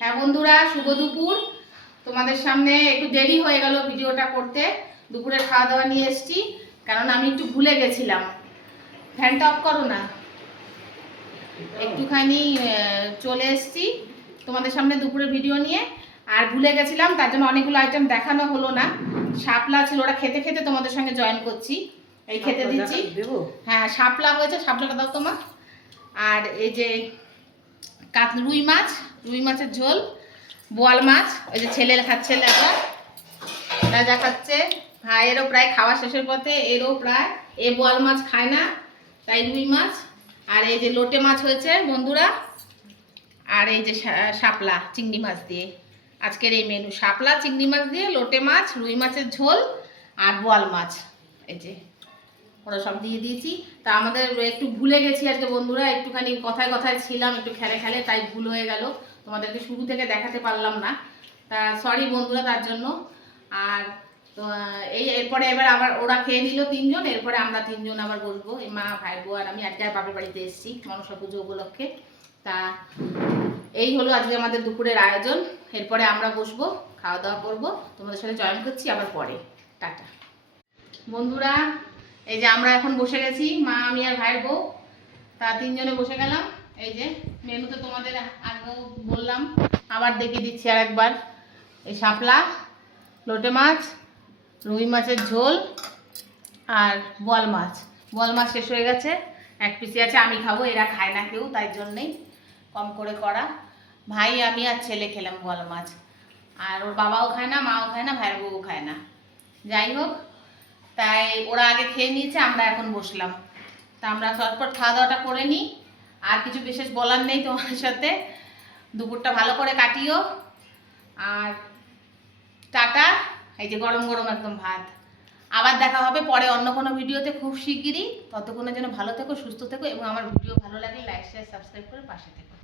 হ্যাঁ বন্ধুরা, শুভ দুপুর। তোমাদের সামনে একটু দেরি হয়ে গেল ভিডিওটা করতে। দুপুরের খাওয়া দাওয়া নিয়ে এসেছি, কারণ আমি একটু ভুলে গেছিলাম। ফ্যানটা অফ করো না। একটুখানি চলে এসেছি তোমাদের সামনে দুপুরের ভিডিও নিয়ে, আর ভুলে গেছিলাম, তার জন্য অনেকগুলো আইটেম দেখানো হলো না। শাপলা ছিল, ওরা খেতে খেতে তোমাদের সঙ্গে জয়েন করছি, এই খেতে দিচ্ছি। হ্যাঁ, শাপলা হয়েছে, শাপলাটা দাও তোমার। আর এই যে রুই মাছের ঝোল, বোয়াল মাছ, ওই যে ছেলে খাচ্ছে, রাজা খাচ্ছে, ভাইয়েরও প্রায় খাওয়া শেষের পথে, এরও প্রায়। এ বোয়াল মাছ খায় না, তাই রুই মাছ। আর এই যে লোটে মাছ হয়েছে বন্ধুরা, আর এই যে শাপলা চিংড়ি মাছ দিয়ে আজকের এই মেনু। শাপলা চিংড়ি মাছ দিয়ে, লোটে মাছ, রুই মাছের ঝোল আর বোয়াল মাছ। এই যে ওরা সব দিয়ে দিয়েছি। তা আমাদের একটু ভুলে গেছি আজকে বন্ধুরা, একটুখানি কথায় কথায় ছিলাম, একটু খেলে তাই ভুল হয়ে গেল, তোমাদেরকে শুরু থেকে দেখাতে পারলাম না। তা সরি বন্ধুরা তার জন্য। আর তো এরপরে এবার আবার ওরা খেয়ে নিল তিনজন, এরপরে আমরা তিনজন আবার বসবো, এই মা, ভাই, বউ আর আমি। আজকে আর বাপের বাড়িতে এসেছি মনসা পুজো উপলক্ষে। তা এই হলো আজকে আমাদের দুপুরের আয়োজন। এরপরে আমরা বসবো, খাওয়া দাওয়া করবো, তোমাদের সাথে জয়েন করছি আবার পরে। টাটা বন্ধুরা। এই যে আমরা এখন বসে গেছি, মা, আমি আর ভাইয়ের বউ। তা তিনজনে বসে গেলাম। এই যে মেনুতে তোমাদের আগেও বললাম, আবার দেখিয়ে দিচ্ছি আর একবার। এই শাপলা, লোটে মাছ, রুই মাছের ঝোল আর বোয়াল মাছ শেষ হয়ে গেছে, এক পিসি আছে, আমি খাবো, এরা খায় না কেউ, তাই জন্যেই কম করে করা। ভাই, আমি আর ছেলে খেলাম বোয়াল মাছ, আর ওর বাবাও খায় না, মাও খায় না, ভাইয়ের বউও খায় না। যাই হোক, তাই ওরা আগে খেয়ে নিয়েছে, আমরা এখন বসলাম। তা আমরা চটপট খাওয়া দাওয়াটা করে নিই। আর কিছু বিশেষ বলার নেই তোমার সাথে। দুপুরটা ভালো করে কাটিও। আর টাটা। এই যে গরম গরম একদম ভাত। আবার দেখা হবে পরে অন্য কোনো ভিডিওতে খুব শিগগিরই। ততক্ষণের জন্য ভালো থেকো, সুস্থ থেকো, এবং আমার ভিডিও ভালো লাগলে লাইক, শেয়ার, সাবস্ক্রাইব করে পাশে থেকো।